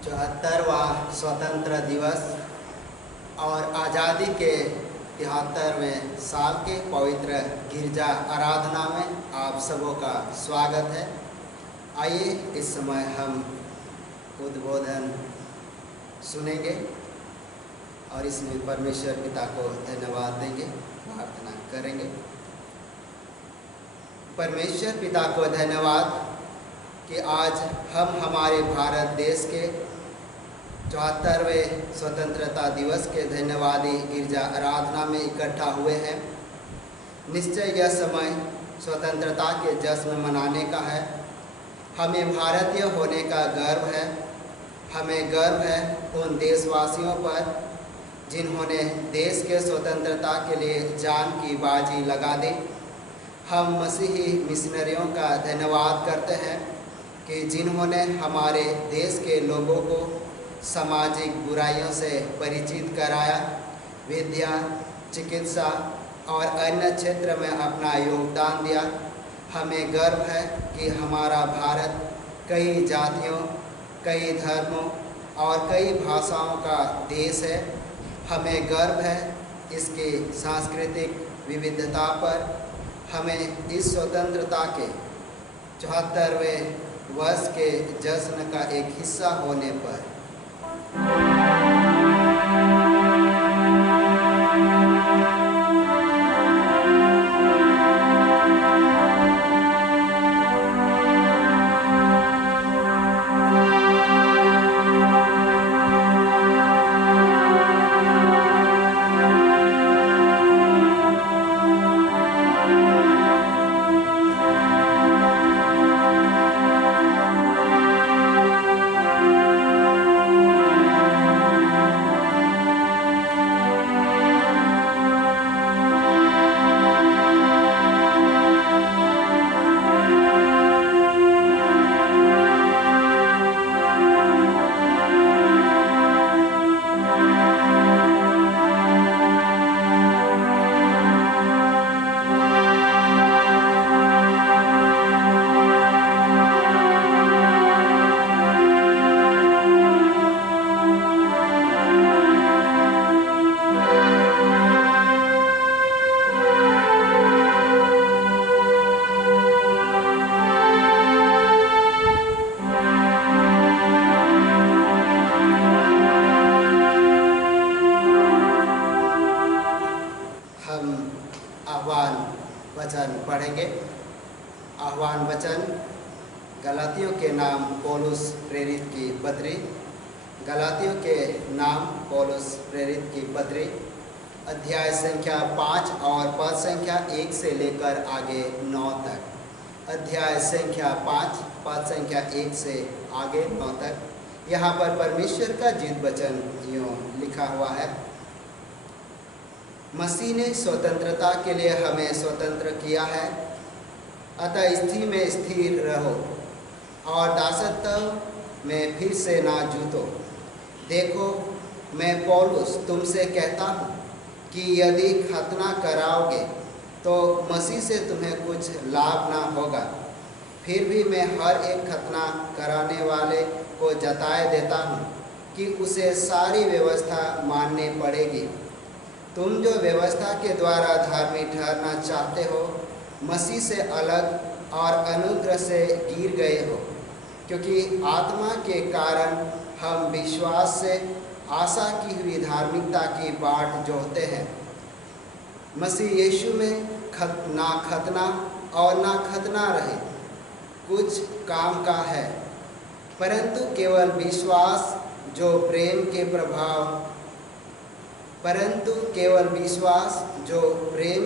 74वां स्वतंत्र दिवस और आज़ादी के 73वें साल के पवित्र गिरजा आराधना में आप सबों का स्वागत है। आइए इस समय हम उद्बोधन सुनेंगे और इसमें परमेश्वर पिता को धन्यवाद देंगे, प्रार्थना करेंगे। परमेश्वर पिता को धन्यवाद कि आज हम हमारे भारत देश के 74वें स्वतंत्रता दिवस के धन्यवादी गिरजा आराधना में इकट्ठा हुए हैं। निश्चय यह समय स्वतंत्रता के जश्न मनाने का है। हमें भारतीय होने का गर्व है। हमें गर्व है उन देशवासियों पर जिन्होंने देश के स्वतंत्रता के लिए जान की बाजी लगा दी। हम मसीही मिशनरियों का धन्यवाद करते हैं कि जिन्होंने हमारे देश के लोगों को सामाजिक बुराइयों से परिचित कराया, विद्या, चिकित्सा और अन्य क्षेत्र में अपना योगदान दिया। हमें गर्व है कि हमारा भारत कई जातियों, कई धर्मों और कई भाषाओं का देश है। हमें गर्व है इसकी सांस्कृतिक विविधता पर। हमें इस स्वतंत्रता के 74वें वर्ष के जश्न का एक हिस्सा होने पर पढ़ेंगे। आह्वान वचन गलातियों के नाम पौलुस प्रेरित की पत्री, गलातियों के नाम पौलुस प्रेरित की पत्री, अध्याय संख्या 5 और पद संख्या 1 से लेकर आगे 9 तक। अध्याय संख्या 5 पद संख्या 1 से आगे 9 तक। यहाँ पर परमेश्वर का जीवित वचन यूँ लिखा हुआ है। मसीह ने स्वतंत्रता के लिए हमें स्वतंत्र किया है, अतः स्थिति में स्थिर रहो और दासत्व में फिर से ना जूतो। देखो, मैं पौलुस तुमसे कहता हूँ कि यदि खतना कराओगे तो मसीह से तुम्हें कुछ लाभ ना होगा। फिर भी मैं हर एक खतना कराने वाले को जताए देता हूँ कि उसे सारी व्यवस्था माननी पड़ेगी। तुम जो व्यवस्था के द्वारा धार्मिक ठहरना चाहते हो, मसीह से अलग और अनुग्रह से गिर गए हो, क्योंकि आत्मा के कारण हम विश्वास से आशा की हुई धार्मिकता की बाट जोहते हैं। मसीह यीशु में ना खतना और ना खतना रहे कुछ काम का है, परंतु केवल विश्वास जो प्रेम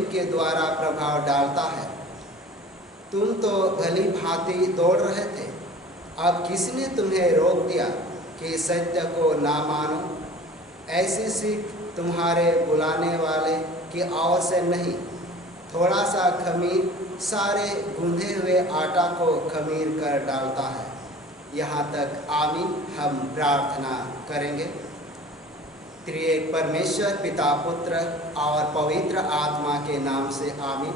के द्वारा प्रभाव डालता है। तुम तो भली भांति दौड़ रहे थे, अब किसने तुम्हें रोक दिया कि सत्य को ना मानो? ऐसी सीख तुम्हारे बुलाने वाले की ओर से नहीं। थोड़ा सा खमीर सारे गूंधे हुए आटा को खमीर कर डालता है। यहाँ तक आमीन। हम प्रार्थना करेंगे। त्रिएक परमेश्वर पिता, पुत्र और पवित्र आत्मा के नाम से आमीन।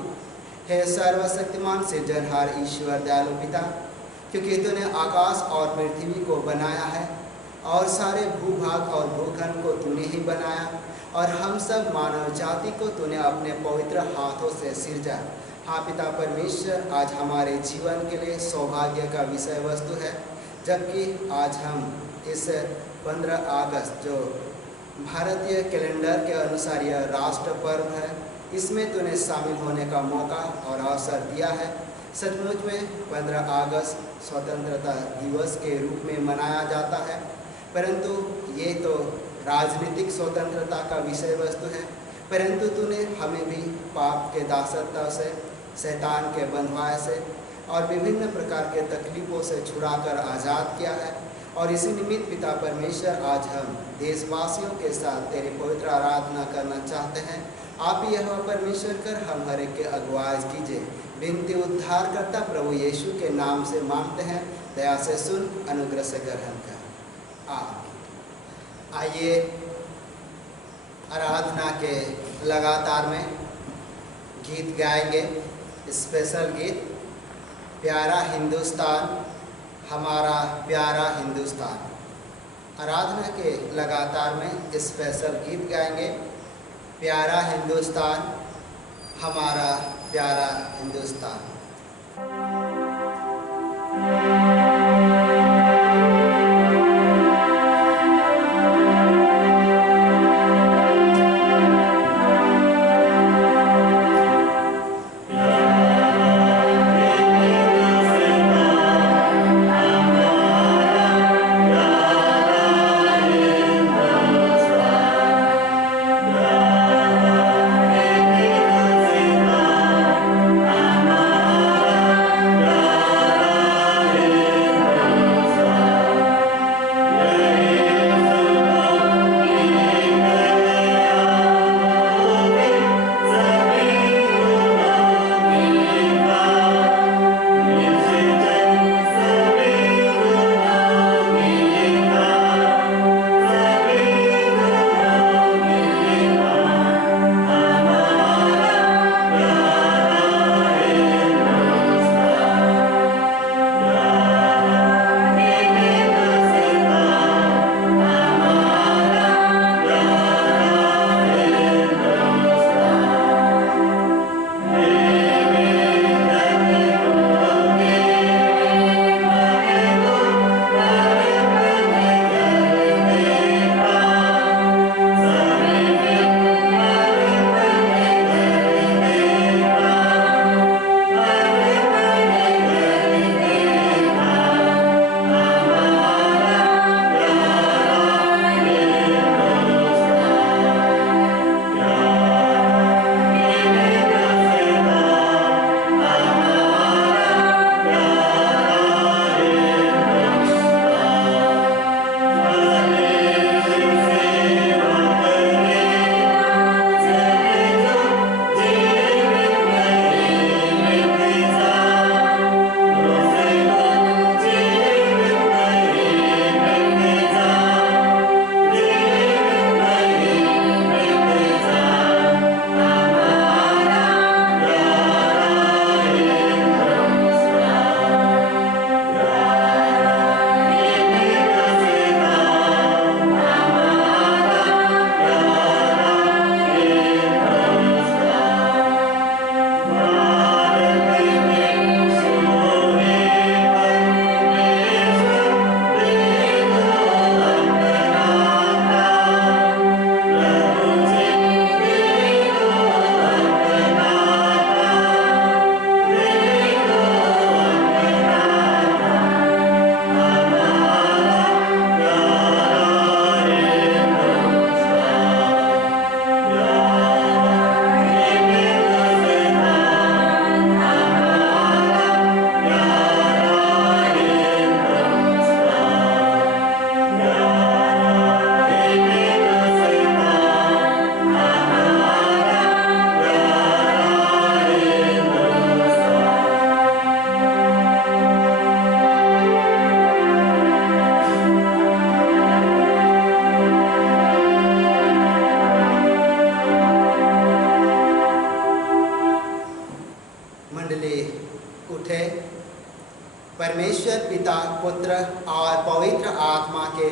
हे सर्वशक्तिमान सृजनहार ईश्वर दयालु पिता, क्योंकि तूने आकाश और पृथ्वी को बनाया है और सारे भूभाग और भूखंड को तूने ही बनाया, और हम सब मानव जाति को तूने अपने पवित्र हाथों से सिरजा। हाँ पिता परमेश्वर, आज हमारे जीवन के लिए सौभाग्य का विषय वस्तु है, जबकि आज हम इस 15 अगस्त जो भारतीय कैलेंडर के अनुसार यह राष्ट्र पर्व है, इसमें तूने शामिल होने का मौका और अवसर दिया है। सचमुच में 15 अगस्त स्वतंत्रता दिवस के रूप में मनाया जाता है, परंतु ये तो राजनीतिक स्वतंत्रता का विषय वस्तु है। परंतु तूने हमें भी पाप के दासत्व से, शैतान के बंधुआई से और विभिन्न प्रकार के तकलीफ़ों से छुड़ाकर आज़ाद किया है। और इसी निमित्त पिता परमेश्वर, आज हम देशवासियों के साथ तेरी पवित्र आराधना करना चाहते हैं। आप ही यहोवा परमेश्वर कर हम हर एक के अगुवाई कीजिए। विनती उद्धारकर्ता प्रभु यीशु के नाम से मांगते हैं, दया से सुन, अनुग्रह से ग्रहण कर। आइए आराधना के लगातार में गीत गाएंगे। स्पेशल गीत प्यारा हिंदुस्तान, हमारा प्यारा हिंदुस्तान। आराधना के लगातार में स्पेशल गीत गाएंगे, प्यारा हिंदुस्तान, हमारा प्यारा हिंदुस्तान।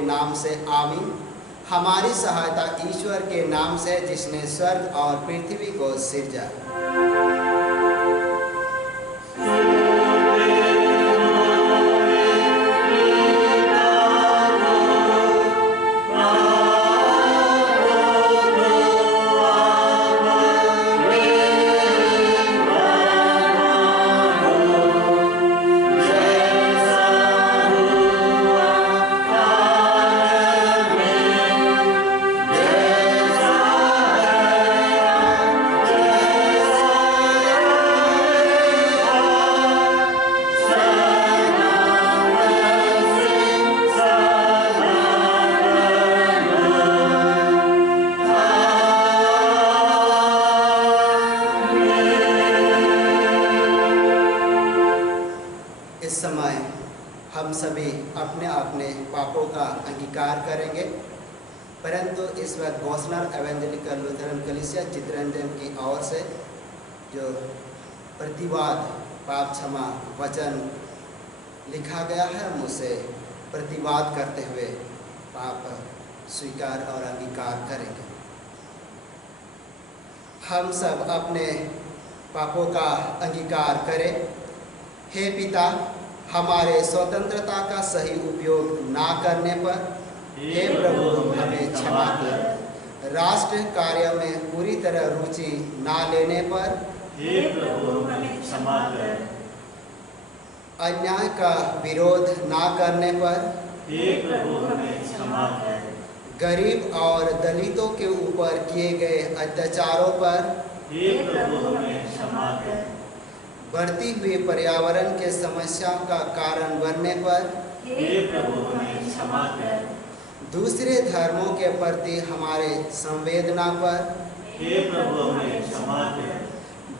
नाम से आमीन। हमारी सहायता ईश्वर के नाम से जिसने स्वर्ग और पृथ्वी को सिरजा। इस समय हम सभी अपने अपने पापों का अंगीकार करेंगे, परंतु इस वक्त गॉस्नर एवेंजेलिकल लूथरन कलीसिया चित्रंजन की ओर से जो प्रतिवाद पाप क्षमा वचन लिखा गया है, हम उसे प्रतिवाद करते हुए पाप स्वीकार और अंगीकार करेंगे। हम सब अपने पापों का अंगीकार करें। हे पिता, हमारे स्वतंत्रता का सही उपयोग ना करने पर हे प्रभु हमें क्षमा कर। राष्ट्र कार्य में पूरी तरह रुचि ना लेने पर हे प्रभु हमें क्षमा कर। अन्याय का विरोध ना करने पर हे प्रभु हमें क्षमा कर। गरीब और दलितों के ऊपर किए गए अत्याचारों पर हे प्रभु हमें क्षमा कर। बढ़ती हुई पर्यावरण के समस्याओं का कारण बनने पर हे प्रभु हमें क्षमा कर। दूसरे धर्मों के प्रति हमारे संवेदना पर हे प्रभु हमें क्षमा कर।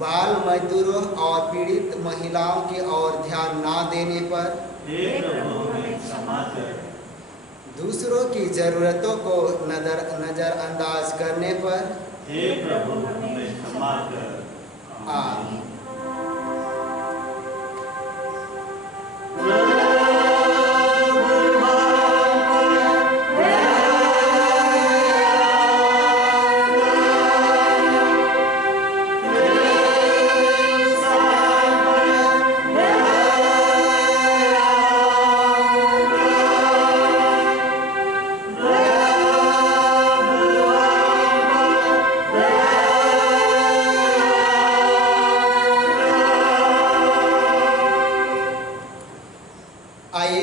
बाल मजदूरों और पीड़ित महिलाओं की ओर ध्यान ना देने पर हे प्रभु हमें क्षमा कर। दूसरों की जरूरतों को नजरअंदाज करने पर हे प्रभु हमें क्षमा कर। आमीन। आइए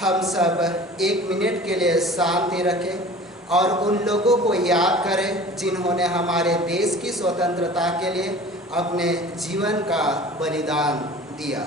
हम सब 1 मिनट के लिए शांति रखें और उन लोगों को याद करें जिन्होंने हमारे देश की स्वतंत्रता के लिए अपने जीवन का बलिदान दिया।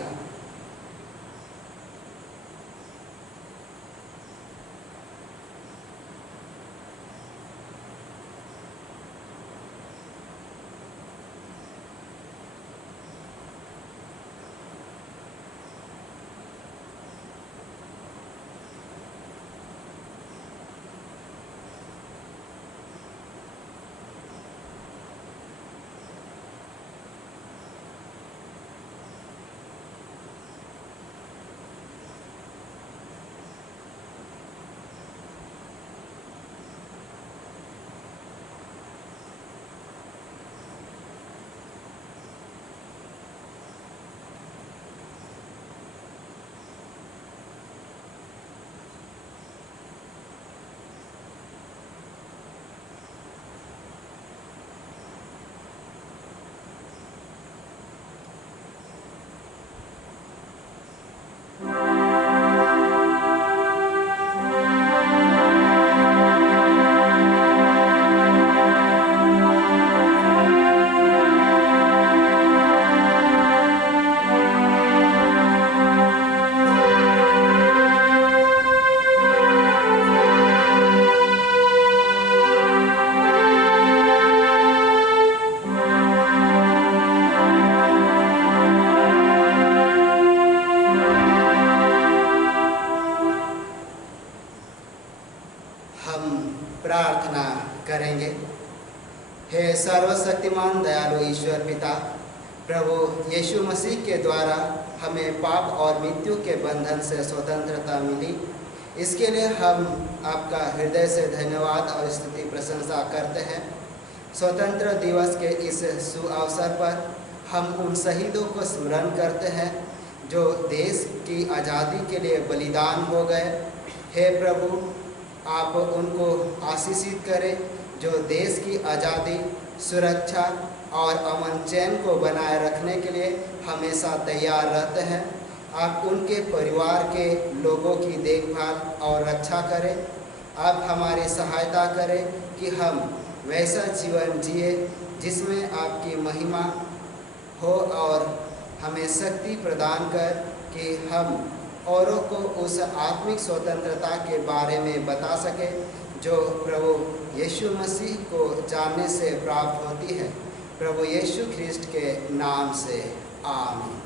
प्रार्थना करेंगे। हे सर्वशक्तिमान दयालु ईश्वर पिता, प्रभु यीशु मसीह के द्वारा हमें पाप और मृत्यु के बंधन से स्वतंत्रता मिली। इसके लिए हम आपका हृदय से धन्यवाद और स्तुति प्रशंसा करते हैं। स्वतंत्र दिवस के इस सुअवसर पर हम उन शहीदों को स्मरण करते हैं जो देश की आज़ादी के लिए बलिदान हो गए। हे प्रभु, आप उनको आशीषित करें जो देश की आज़ादी, सुरक्षा और अमन चैन को बनाए रखने के लिए हमेशा तैयार रहते हैं। आप उनके परिवार के लोगों की देखभाल और रक्षा करें। आप हमारी सहायता करें कि हम वैसा जीवन जिए जिसमें आपकी महिमा हो और हमें शक्ति प्रदान कर कि हम औरों को उस आत्मिक स्वतंत्रता के बारे में बता सके जो प्रभु यीशु मसीह को जानने से प्राप्त होती है। प्रभु यीशु ख्रिस्ट के नाम से आमीन।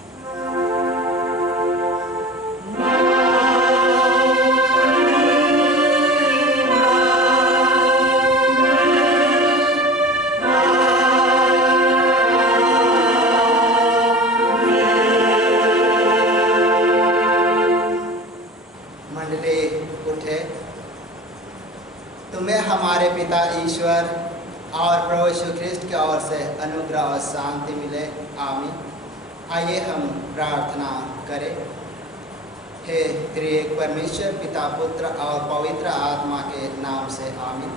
तुम्हें हमारे पिता ईश्वर और प्रभु यीशु ख्रिस्ट की ओर से अनुग्रह और शांति मिले। आमीन। आइए हम प्रार्थना करें। हे त्रिएक परमेश्वर पिता, पुत्र और पवित्र आत्मा के नाम से आमीन।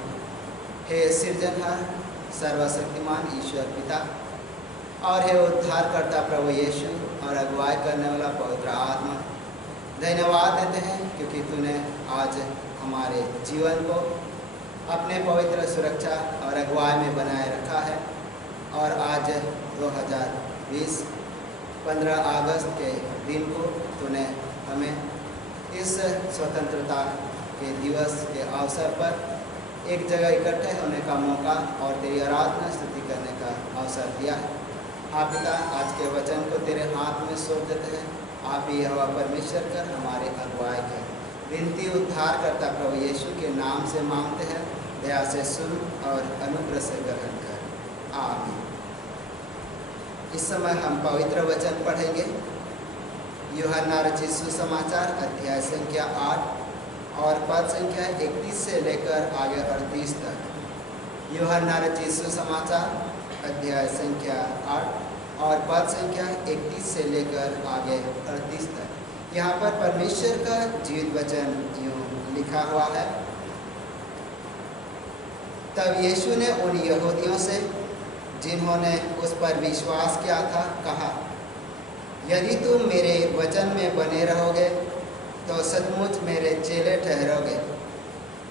हे सृजनहार सर्वशक्तिमान ईश्वर पिता और हे उद्धारकर्ता प्रभु यीशु और अगुवाई करने वाला पवित्र आत्मा, धन्यवाद देते हैं क्योंकि तूने आज हमारे जीवन को अपने पवित्र सुरक्षा और अगुवाई में बनाए रखा है। और आज 2020 15 अगस्त के दिन को तूने हमें इस स्वतंत्रता के दिवस के अवसर पर एक जगह इकट्ठे होने का मौका और तेरी आराधना स्तुति करने का अवसर दिया है। हाँ पिता, आज के वचन को तेरे हाथ में सौंप देते हैं। आप ही यहोवा परमेश्वर कर हमारे अगुवाई कर। विनती उद्धार करता प्रभु यीशु के नाम से मांगते हैं। दया से सुन और अनुग्रह से ग्रहण कर। आमीन। इस समय हम पवित्र वचन पढ़ेंगे। यूहन्ना रचित सुसमाचार अध्याय संख्या 8 और पद संख्या 31 से लेकर आगे 38 तक। यूहन्ना रचित सुसमाचार अध्याय संख्या 8 और पद संख्या 31 से लेकर आगे 38 तक। यहाँ पर परमेश्वर का जीवित वचन यूँ लिखा हुआ है। तब यीशु ने उन यहूदियों से जिन्होंने उस पर विश्वास किया था कहा, यदि तुम मेरे वचन में बने रहोगे तो सचमुच मेरे चेले ठहरोगे।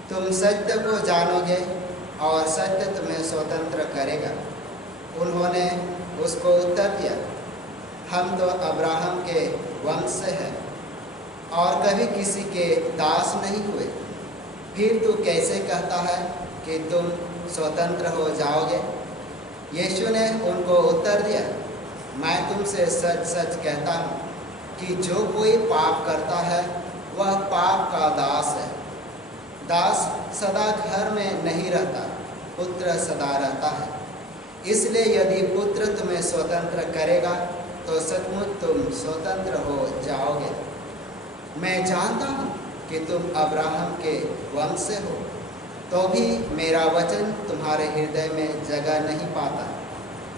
तुम सत्य को जानोगे और सत्य तुम्हें स्वतंत्र करेगा। उन्होंने उसको उत्तर दिया, हम तो अब्राहम के वंश से हैं और कभी किसी के दास नहीं हुए। फिर तू कैसे कहता है कि तुम स्वतंत्र हो जाओगे? यीशु ने उनको उत्तर दिया, मैं तुमसे सच सच कहता हूँ कि जो कोई पाप करता है वह पाप का दास है। दास सदा घर में नहीं रहता, पुत्र सदा रहता है। इसलिए यदि पुत्र तुम्हें स्वतंत्र करेगा तो सचमुच तुम स्वतंत्र हो जाओगे। मैं जानता हूँ कि तुम अब्राहम के वंश से हो, तो भी मेरा वचन तुम्हारे हृदय में जगह नहीं पाता,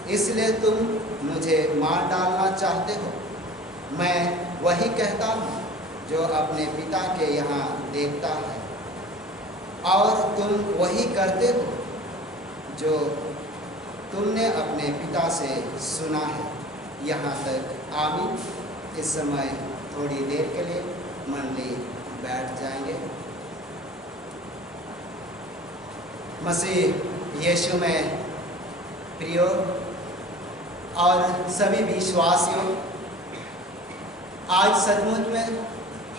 इसलिए तुम मुझे मार डालना चाहते हो। मैं वही कहता हूँ जो अपने पिता के यहाँ देखता है, और तुम वही करते हो जो तुमने अपने पिता से सुना है। यहाँ तक आमीन। इस समय थोड़ी देर के लिए मंडली बैठ जाएंगे। मसीह यीशु में प्रियो और सभी विश्वासियों, आज सचमुच में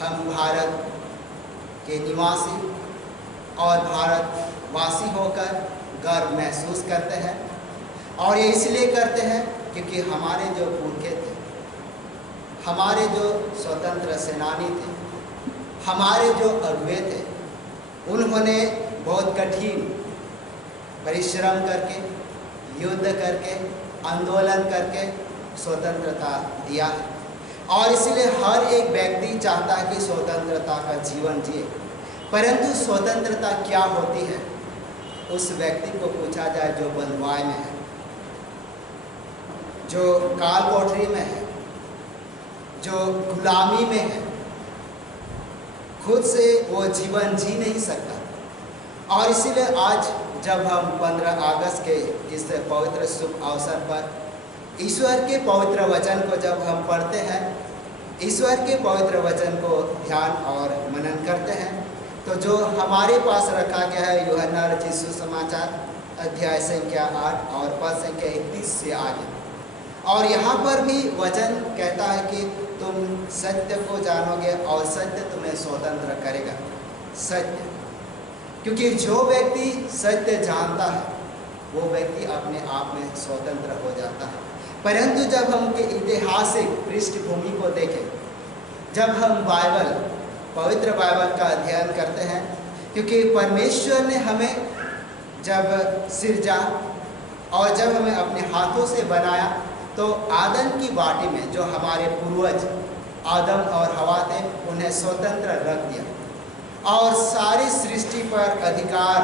हम भारत के निवासी और भारतवासी होकर गर्व महसूस करते हैं। और ये इसलिए करते हैं क्योंकि हमारे जो पुरखे थे, हमारे जो स्वतंत्र सेनानी थे, हमारे जो अगुवे थे, उन्होंने बहुत कठिन परिश्रम करके, युद्ध करके, आंदोलन करके स्वतंत्रता दिया है। और इसलिए हर एक व्यक्ति चाहता है कि स्वतंत्रता का जीवन जिए। परंतु स्वतंत्रता क्या होती है उस व्यक्ति को पूछा जाए जो बंधुआई में है, जो काल कोठरी में है, जो गुलामी में है, खुद से वो जीवन जी नहीं सकता। और इसीलिए आज जब हम 15 अगस्त के इस पवित्र शुभ अवसर पर ईश्वर के पवित्र वचन को जब हम पढ़ते हैं, ईश्वर के पवित्र वचन को ध्यान और मनन करते हैं, तो जो हमारे पास रखा गया है यूहन्ना रचित सुसमाचार अध्याय संख्या 8 और पद संख्या 31 से आगे। और यहाँ पर भी वचन कहता है कि तुम सत्य को जानोगे और सत्य तुम्हें स्वतंत्र करेगा। सत्य, क्योंकि जो व्यक्ति सत्य जानता है वो व्यक्ति अपने आप में स्वतंत्र हो जाता है। परंतु जब हम के ऐतिहासिक पृष्ठभूमि को देखें, जब हम बाइबल, पवित्र बाइबल का अध्ययन करते हैं, क्योंकि परमेश्वर ने हमें जब सिरजा और जब हमें अपने हाथों से बनाया, तो आदम की वाटी में जो हमारे पूर्वज आदम और हवा थे उन्हें स्वतंत्र रख दिया और सारी सृष्टि पर अधिकार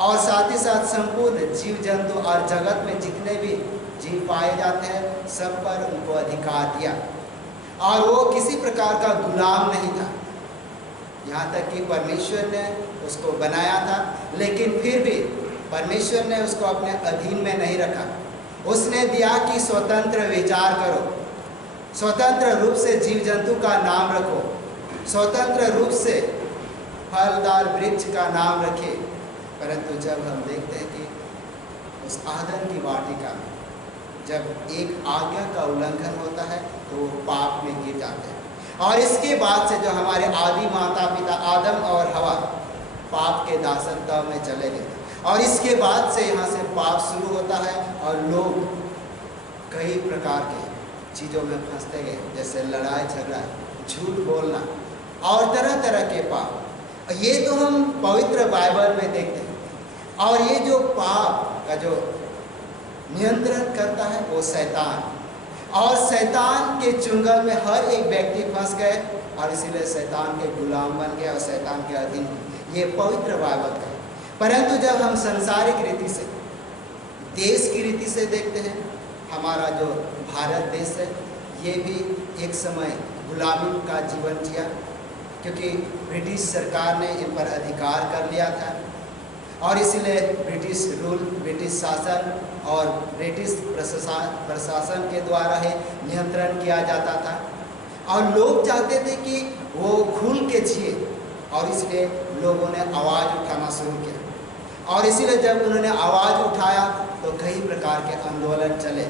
और साथ ही साथ संपूर्ण जीव जंतु और जगत में जितने भी जीव पाए जाते हैं सब पर उनको अधिकार दिया। और वो किसी प्रकार का गुलाम नहीं था, यहाँ तक कि परमेश्वर ने उसको बनाया था, लेकिन फिर भी परमेश्वर ने उसको अपने अधीन में नहीं रखा। उसने दिया कि स्वतंत्र विचार करो, स्वतंत्र रूप से जीव जंतु का नाम रखो, स्वतंत्र रूप से फलदार वृक्ष का नाम रखे। परंतु जब हम देखते हैं कि उस आदम की वाटिका में जब एक आज्ञा का उल्लंघन होता है तो वो पाप में गिर जाते हैं। और इसके बाद से जो हमारे आदि माता पिता आदम और हवा पाप के दासत्व में चले गए, और इसके बाद से यहाँ से पाप शुरू होता है और लोग कई प्रकार के चीज़ों में फंसते गए, जैसे लड़ाई झगड़ा, झूठ बोलना और तरह तरह के पाप। ये तो हम पवित्र बाइबल में देखते हैं। और ये जो पाप का जो नियंत्रण करता है वो शैतान, और शैतान के चुंगल में हर एक व्यक्ति फंस गए और इसीलिए शैतान के गुलाम बन गया और शैतान के अधीन। ये पवित्र बाइबल का है। परंतु जब हम संसारिक रीति से, देश की रीति से देखते हैं, हमारा जो भारत देश है ये भी एक समय गुलामी का जीवन जिया, क्योंकि ब्रिटिश सरकार ने इन पर अधिकार कर लिया था और इसलिए ब्रिटिश रूल, ब्रिटिश शासन और ब्रिटिश प्रशासन के द्वारा ही नियंत्रण किया जाता था। और लोग चाहते थे कि वो खुल के जिए, और इसलिए लोगों ने आवाज़ उठाना शुरू किया। और इसीलिए जब उन्होंने आवाज़ उठाया तो कई प्रकार के आंदोलन चले,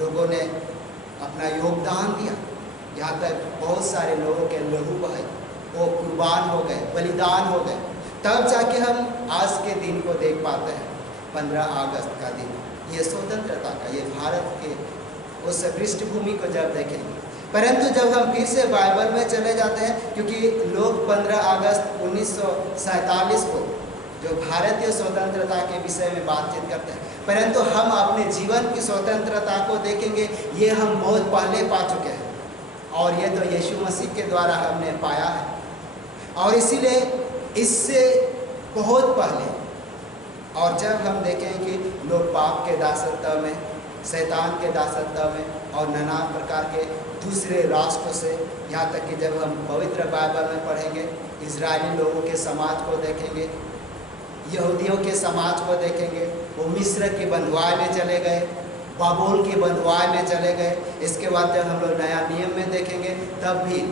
लोगों ने अपना योगदान दिया, यहाँ तक बहुत सारे लोगों के लहू बहे, वो कुर्बान हो गए, बलिदान हो गए। तब जाके हम आज के दिन को देख पाते हैं, 15 अगस्त का दिन, ये स्वतंत्रता का, ये भारत के उस पृष्ठभूमि को जब देखेंगे। परंतु जब हम फिर से बाइबल में चले जाते हैं, क्योंकि लोग 15 अगस्त 1947 को जो भारतीय स्वतंत्रता के विषय में बातचीत करते हैं, परंतु हम अपने जीवन की स्वतंत्रता को देखेंगे, ये हम बहुत पहले पा चुके हैं और ये तो यीशु मसीह के द्वारा हमने पाया है। और इसीलिए इससे बहुत पहले, और जब हम देखें कि लोग पाप के दासत्व में, शैतान के दासत्व में और नाना प्रकार के दूसरे राष्ट्रों से, यहाँ तक कि जब हम पवित्र बाइबल में पढ़ेंगे, इजरायली लोगों के समाज को देखेंगे, यहूदियों के समाज को देखेंगे, वो मिस्र की बंधुआई में चले गए, बाबुल की बंधुआई में चले गए। इसके बाद जब हम लोग नया नियम में देखेंगे तब भी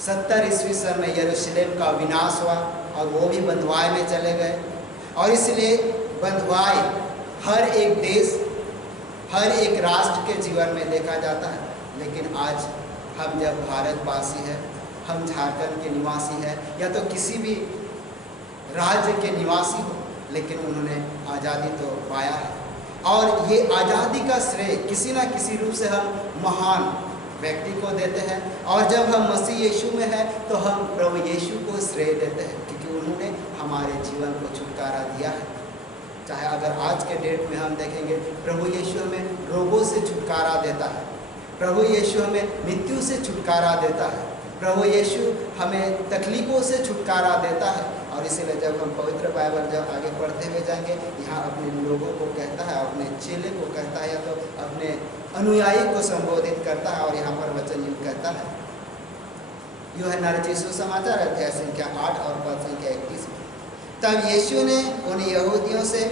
70 ईस्वी सन में यरूशलेम का विनाश हुआ और वो भी बंधुआई में चले गए। और इसलिए बंधुआई हर एक देश, हर एक राष्ट्र के जीवन में देखा जाता है। लेकिन आज हम जब भारतवासी हैं, हम झारखंड के निवासी हैं या तो किसी भी राज्य के निवासी हो, लेकिन उन्होंने आज़ादी तो पाया है। और ये आज़ादी का श्रेय किसी न किसी रूप से हम महान व्यक्ति को देते हैं। और जब हम मसीह यीशु में हैं तो हम प्रभु यीशु को श्रेय देते हैं, क्योंकि उन्होंने हमारे जीवन को छुटकारा दिया है। चाहे अगर आज के डेट में हम देखेंगे, प्रभु यीशु हमें रोगों से छुटकारा देता है, प्रभु यीशु हमें मृत्यु से छुटकारा देता है, प्रभु यीशु हमें तकलीफ़ों से छुटकारा देता है। और इसीलिए जब हम पवित्र बाइबल जब आगे पढ़ते हुए जाएंगे, यहाँ अपने लोगों को कहता है, अपने चेले को कहता है, या तो अपने अनुयायी को संबोधित करता है। और यहाँ पर वचन यूँ कहता है, यूहन्ना रचित सुसमाचार अध्याय संख्या 8 और पद संख्या 21। तब यीशु ने उन यहूदियों से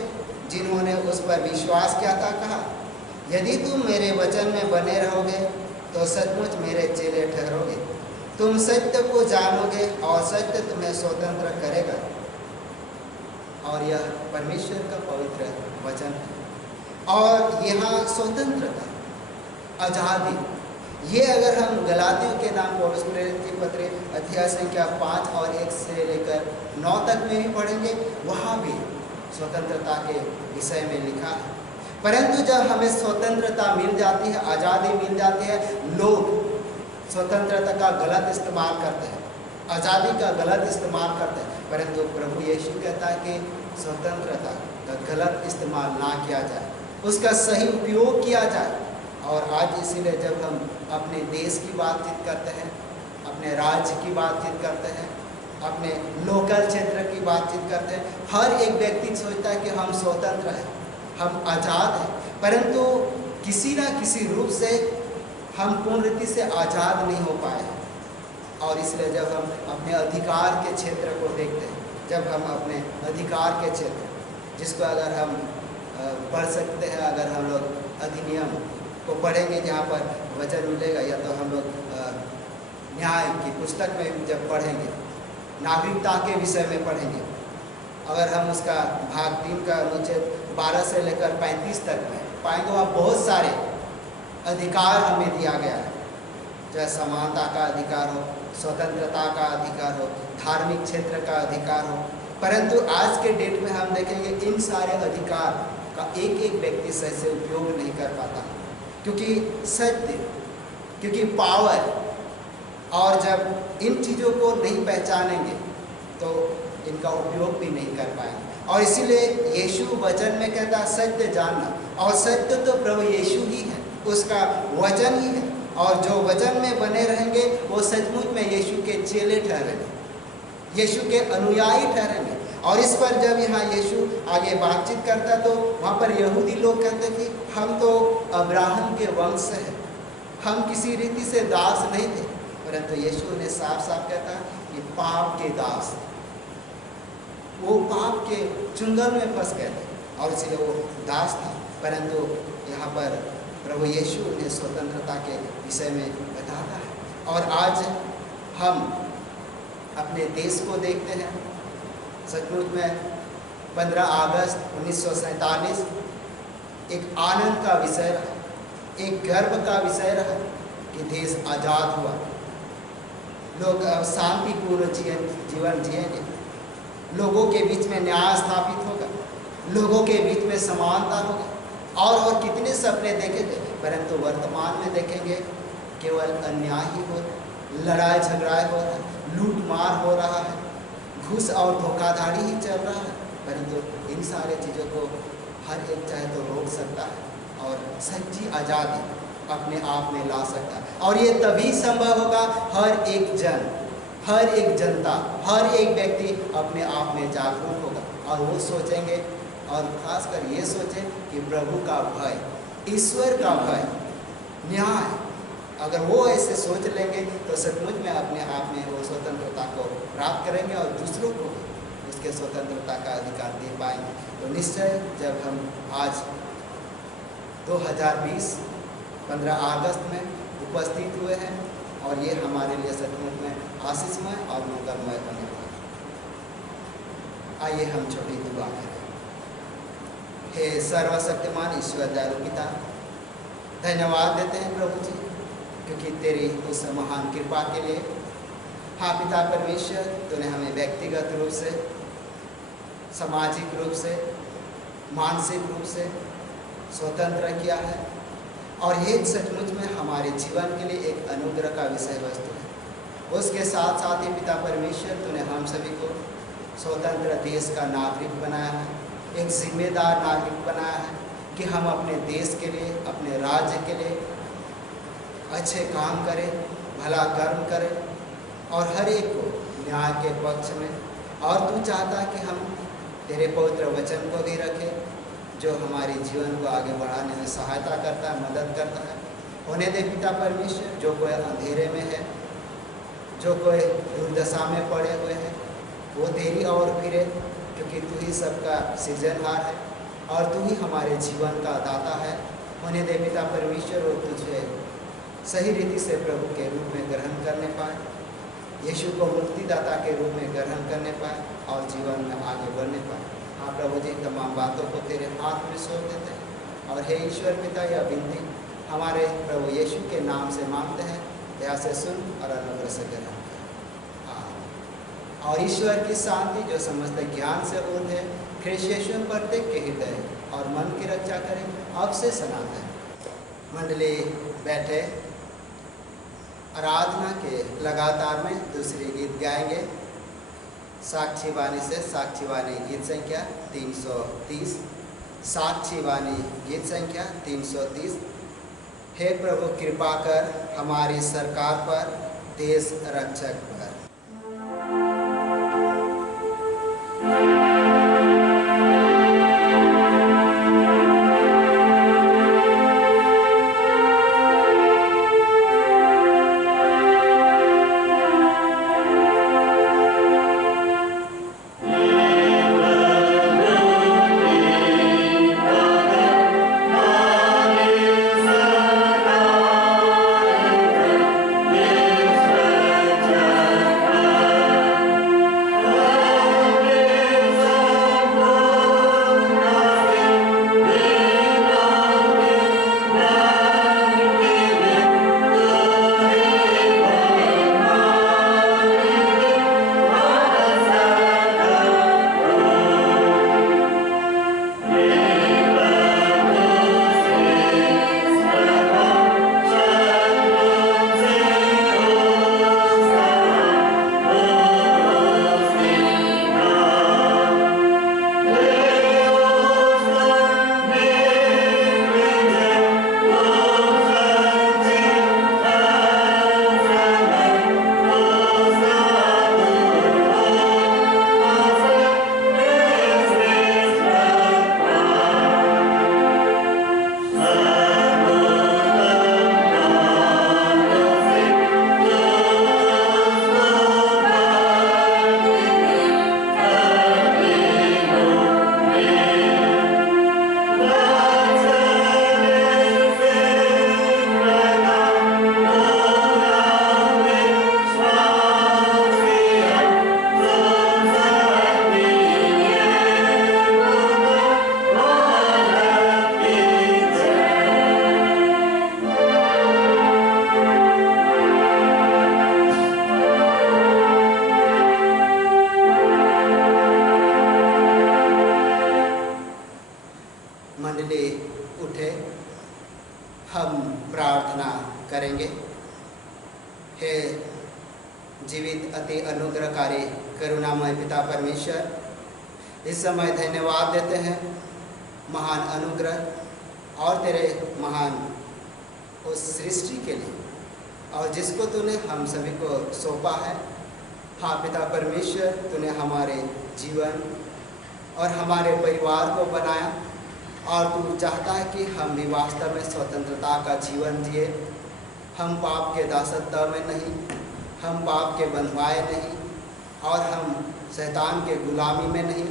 जिन्होंने उस पर विश्वास किया था कहा, यदि तुम मेरे वचन में बने रहोगे तो सचमुच मेरे चेले ठहरोगे। तुम सत्य को जानोगे और सत्य तुम्हें स्वतंत्र करेगा। और यह परमेश्वर का पवित्र वचन है। और यहाँ स्वतंत्रता, आज़ादी, ये अगर हम गलातियों के नाम पौलुस प्रेरित की पत्र अध्याय संख्या 5 और 1 से लेकर 9 तक में भी पढ़ेंगे, वहाँ भी स्वतंत्रता के विषय में लिखा है। परंतु जब हमें स्वतंत्रता मिल जाती है, आज़ादी मिल जाती है, लोग स्वतंत्रता का गलत इस्तेमाल करते हैं, आज़ादी का गलत इस्तेमाल करते हैं। परंतु प्रभु यीशु कहता है कि स्वतंत्रता का गलत इस्तेमाल ना किया जाए, उसका सही उपयोग किया जाए। और आज इसीलिए जब हम अपने देश की बातचीत करते हैं, अपने राज्य की बातचीत करते हैं, अपने लोकल क्षेत्र की बातचीत करते हैं, हर एक व्यक्ति सोचता है कि हम स्वतंत्र हैं, हम आज़ाद हैं। परंतु किसी न किसी रूप से हम पूर्ण रीति से आज़ाद नहीं हो पाए हैं। और इसलिए जब हम अपने अधिकार के क्षेत्र को देखते हैं, जब हम अपने अधिकार के क्षेत्र, जिसको अगर हम पढ़ सकते हैं, अगर हम लोग अधिनियम को पढ़ेंगे जहाँ पर वचन मिलेगा, या तो हम लोग न्याय की पुस्तक में जब पढ़ेंगे, नागरिकता के विषय में पढ़ेंगे, अगर हम उसका भाग 3 का अनुच्छेद 12 से लेकर 35 तक में पाएंगे, वहाँ बहुत सारे अधिकार हमें दिया गया है। चाहे समानता का अधिकार हो, स्वतंत्रता का अधिकार हो, धार्मिक क्षेत्र का अधिकार हो। परंतु आज के डेट में हम देखेंगे इन सारे अधिकार का एक एक व्यक्ति सही से उपयोग नहीं कर पाता, क्योंकि सत्य, क्योंकि पावर, और जब इन चीज़ों को नहीं पहचानेंगे तो इनका उपयोग भी नहीं कर पाएंगे। और इसीलिए यीशु वचन में कहता है सत्य जानना, और सत्य तो प्रभु यीशु ही है, उसका वचन ही है। और जो वचन में बने रहेंगे वो सचमुच में यीशु के चेले ठहरेंगे, यीशु के अनुयायी ठहरेंगे। और इस पर जब यहाँ यीशु आगे बातचीत करता तो वहाँ पर यहूदी लोग कहते कि हम तो अब्राहम के वंश से हैं, हम किसी रीति से दास नहीं थे। परंतु यीशु ने साफ साफ कहता कि पाप के दास, वो पाप के चुंगल में फंस गए थे और इसलिए वो दास था। परंतु यहाँ पर प्रभु यीशु उन्हें स्वतंत्रता के विषय में बताता है। और आज हम अपने देश को देखते हैं, सचमुच में 15 अगस्त 1947 एक आनंद का विषय रहा, एक गर्व का विषय रहा कि देश आज़ाद हुआ, लोग शांतिपूर्ण जीवन जिएंगे, लोगों के बीच में न्याय स्थापित होगा, लोगों के बीच में समानता होगा, और कितने सपने देखे थे। परंतु वर्तमान में देखेंगे केवल अन्याय ही हो रहा है, लड़ाई झगड़ा हो रहा है, लूट मार हो रहा है, घूस और धोखाधड़ी ही चल रहा है। परंतु इन सारे चीज़ों को हर एक चाहे तो रोक सकता है और सच्ची आज़ादी अपने आप में ला सकता है। और ये तभी संभव होगा हर एक जन, हर एक जनता, हर एक व्यक्ति अपने आप में जागरूक होगा और वो सोचेंगे, और खासकर ये सोचें कि प्रभु का भय, ईश्वर का भय, न्याय, अगर वो ऐसे सोच लेंगे तो सचमुच में अपने आप में वो स्वतंत्रता को प्राप्त करेंगे और दूसरों को उसके स्वतंत्रता का अधिकार दे पाएंगे। तो निश्चय जब हम आज 2020 15 अगस्त में उपस्थित हुए हैं, और ये हमारे लिए सचमुच में आशीषमय और मंगलमय होने वाला है। आइए हम छोटी दुआ करें। हे सर्वशक्तिमान ईश्वर दयालु पिता, धन्यवाद देते हैं प्रभु जी, क्योंकि तेरी उस महान कृपा के लिए। हाँ पिता परमेश्वर, तूने हमें व्यक्तिगत रूप से, सामाजिक रूप से, मानसिक रूप से स्वतंत्र किया है, और ये सचमुच में हमारे जीवन के लिए एक अनुग्रह का विषय वस्तु है। उसके साथ साथ ही पिता परमेश्वर, तूने हम सभी को स्वतंत्र देश का नागरिक बनाया है, एक जिम्मेदार नागरिक बनाया है कि हम अपने देश के लिए, अपने राज्य के लिए अच्छे काम करें, भला कर्म करें, और हर एक को न्याय के पक्ष में। और तू चाहता कि हम तेरे पवित्र वचन को भी रखें जो हमारे जीवन को आगे बढ़ाने में सहायता करता है, मदद करता है। होने दे पिता परमेश्वर, जो कोई अंधेरे में है, जो कोई दुर्दशा में पड़े हुए हैं, वो तेरी ओर फिरे, क्योंकि तू ही सबका सृजनहार है और तू ही हमारे जीवन का दाता है। होने दे पिता परमेश्वर, वो तुझे सही रीति से प्रभु के रूप में ग्रहण करने पाए, यीशु को मुक्तिदाता के रूप में ग्रहण करने पाए और जीवन में आगे बढ़ने पाए। हाँ प्रभु जी, तमाम बातों को तेरे हाथ में सौंप देते हैं और हे ईश्वर पिता, यह विनती हमारे प्रभु यीशु के नाम से मांगते हैं, दया से सुन और अनुग्रह से ग्रहण कर। और ईश्वर की शांति जो समस्त ज्ञान से ऊर्ध्व है, ख्रीष्ट यीशु में प्रत्येक के हृदय और मन की रक्षा करे अब से सनातन। मंडली बैठे, आराधना के लगातार में दूसरी गीत गाएंगे। साक्षी वाणी से साक्षी वाणी गीत संख्या 330। साक्षी वाणी गीत संख्या 330। हे प्रभु कृपा कर हमारी सरकार पर, देश रक्षक पर। जीवित अति अनुग्रहकारी करुणामय पिता परमेश्वर, इस समय धन्यवाद देते हैं महान अनुग्रह और तेरे महान उस सृष्टि के लिए और जिसको तूने हम सभी को सौंपा है। हाँ पिता परमेश्वर, तूने हमारे जीवन और हमारे परिवार को बनाया और तू चाहता है कि हम भी वास्तव में स्वतंत्रता का जीवन जिए। हम पाप के दासत्व में नहीं, हम पाप के बंधवाए नहीं और हम शैतान के गुलामी में नहीं,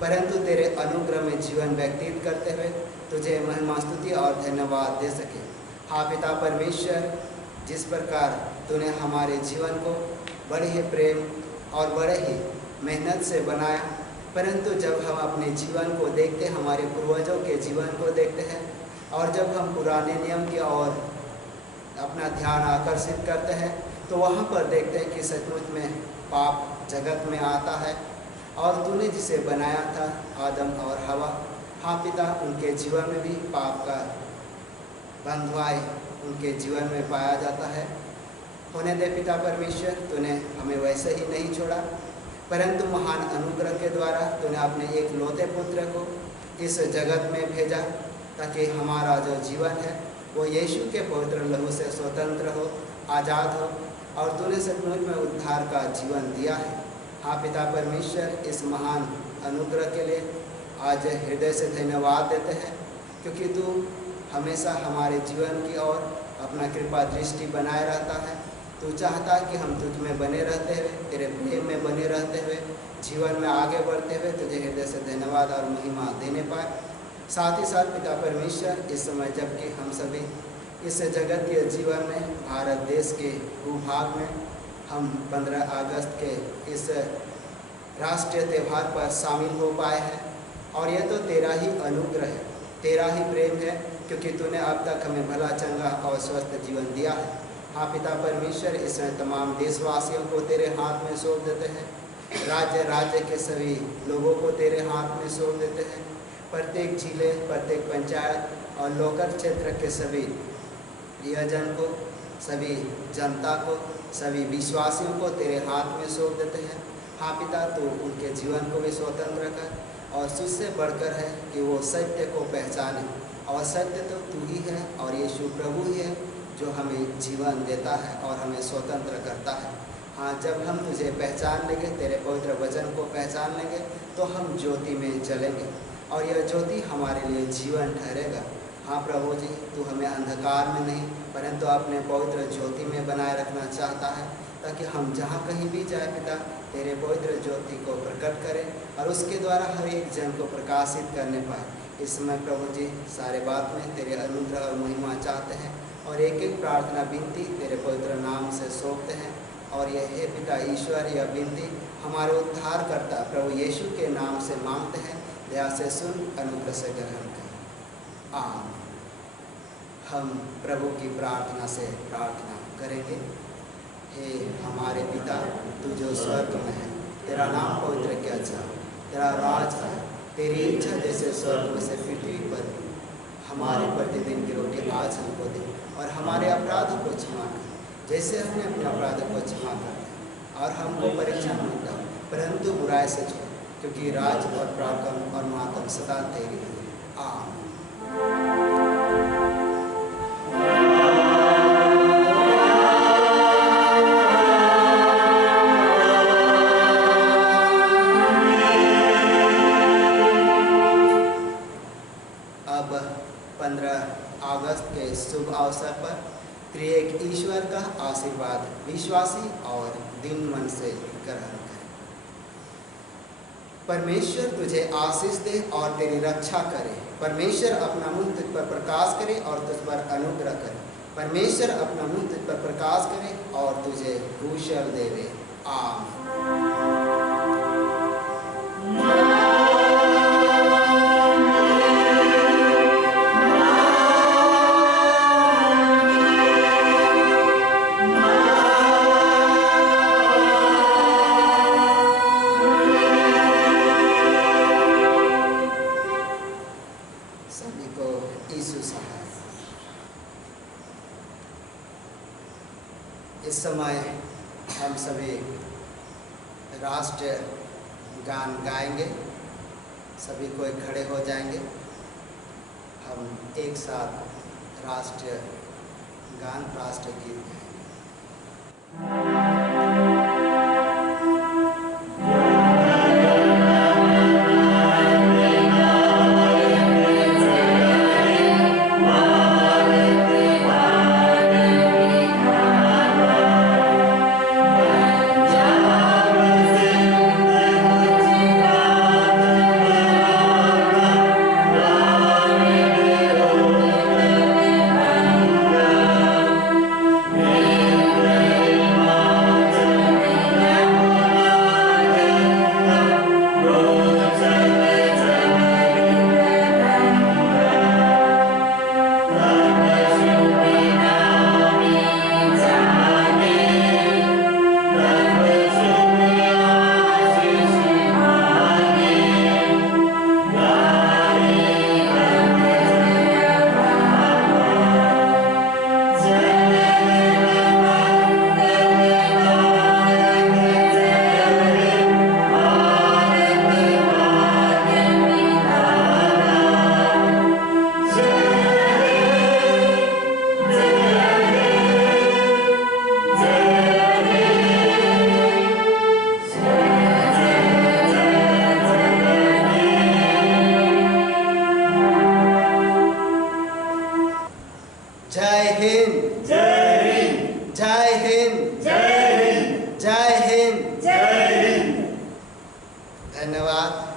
परंतु तेरे अनुग्रह में जीवन व्यतीत करते हुए तुझे महिमा स्तुति और धन्यवाद दे सके। हाँ पिता परमेश्वर, जिस प्रकार तूने हमारे जीवन को बड़े ही प्रेम और बड़े ही मेहनत से बनाया, परंतु जब हम अपने जीवन को देखते, हमारे पूर्वजों के जीवन को देखते हैं और जब हम पुराने नियम की ओर अपना ध्यान आकर्षित करते हैं तो वहाँ पर देखते हैं कि सचमुच में पाप जगत में आता है और तूने जिसे बनाया था आदम और हवा, हाँ पिता, उनके जीवन में भी पाप का बंधुआई उनके जीवन में पाया जाता है। होने दे पिता परमेश्वर, तूने हमें वैसे ही नहीं छोड़ा, परंतु महान अनुग्रह के द्वारा तूने अपने एक लौते पुत्र को इस जगत में भेजा ताकि हमारा जो जीवन है वो यीशु के पवित्र लहू से स्वतंत्र हो, आज़ाद हो और तूने सचमुच में उद्धार का जीवन दिया है। हाँ पिता परमेश्वर, इस महान अनुग्रह के लिए आज हृदय से धन्यवाद देते हैं, क्योंकि तू हमेशा हमारे जीवन की ओर अपना कृपा दृष्टि बनाए रहता है। तू चाहता है कि हम तुझ में बने रहते हुए, तेरे प्रेम में बने रहते हुए, जीवन में आगे बढ़ते हुए तुझे हृदय से धन्यवाद और महिमा देने पाए। साथ ही साथ पिता परमेश्वर, इस समय जबकि हम सभी इस जगत के जीवन में भारत देश के भूभाग में हम 15 अगस्त के इस राष्ट्रीय त्यौहार पर शामिल हो पाए हैं, और यह तो तेरा ही अनुग्रह है, तेरा ही प्रेम है, क्योंकि तूने अब तक हमें भला चंगा और स्वस्थ जीवन दिया है। हाँ पिता परमेश्वर, इस समय तमाम देशवासियों को तेरे हाथ में सौंप देते हैं। राज्य के सभी लोगों को तेरे हाथ में सौंप देते हैं। प्रत्येक जिले, प्रत्येक पंचायत और लोकल क्षेत्र के सभी प्रियजन को, सभी जनता को, सभी विश्वासियों को तेरे हाथ में सौंप देते हैं। हाँ पिता, तू उनके जीवन को भी स्वतंत्र कर, और उससे बढ़कर है कि वो सत्य को पहचाने, और सत्य तो तू ही है और यीशु प्रभु ही है जो हमें जीवन देता है और हमें स्वतंत्र करता है। हाँ, जब हम तुझे पहचान लेंगे, तेरे पवित्र वचन को पहचान लेंगे, तो हम ज्योति में चलेंगे और यह ज्योति हमारे लिए जीवन ठहरेगा। हाँ प्रभु जी, तू हमें अंधकार में नहीं परंतु अपने पवित्र ज्योति में बनाए रखना चाहता है, ताकि हम जहाँ कहीं भी जाए पिता, तेरे पवित्र ज्योति को प्रकट करें और उसके द्वारा हर एक जन को प्रकाशित करने पाए। इस समय प्रभु जी, सारे बात में तेरे अनुग्रह और महिमा चाहते हैं, और एक एक प्रार्थना विनती तेरे पवित्र नाम से सौंपते हैं। और यह हे पिता ईश्वर, यह विनती हमारे उद्धारकर्ता प्रभु यीशु के नाम से मांगते हैं। दया से सुन, अनुग्रह से ग्रहण कर। आमीन। हम प्रभु की प्रार्थना से प्रार्थना करेंगे। हे हमारे पिता, तू जो स्वर्ग में है, तेरा नाम पवित्र किया जाए, तेरा राज आए, तेरी इच्छा जैसे स्वर्ग में से पृथ्वी पर। हमारे प्रतिदिन की रोटी आज हमको दे, और हमारे अपराधों को क्षमा कर जैसे हमने अपने अपराधों को क्षमा कर, और हमको परीक्षा में मत डाल परंतु बुराई से छोड़, क्योंकि राज और पराक्रम और महत्व सदा तेरी है। आमीन। अब 15 अगस्त के शुभ अवसर पर त्रिएक ईश्वर का आशीर्वाद विश्वासी और दिन मन से ग्रहण करें। परमेश्वर तुझे आशीष दे और तेरी रक्षा करे। परमेश्वर अपना मुंह तुझ पर प्रकाश करे और तुझ पर अनुग्रह करे। परमेश्वर अपना मुंह तुझ पर प्रकाश करे और तुझे कुशल देवे। आमीन। इस समय हम सभी राष्ट्रीय गान गाएंगे। सभी कोई खड़े हो जाएंगे। हम एक साथ राष्ट्रीय गान, राष्ट्रीय गीत गाएंगे। Amen. हिंद, जय हिंद, जय हिंद, जय हिंद, जय हिंद। जय हिंद। धन्यवाद।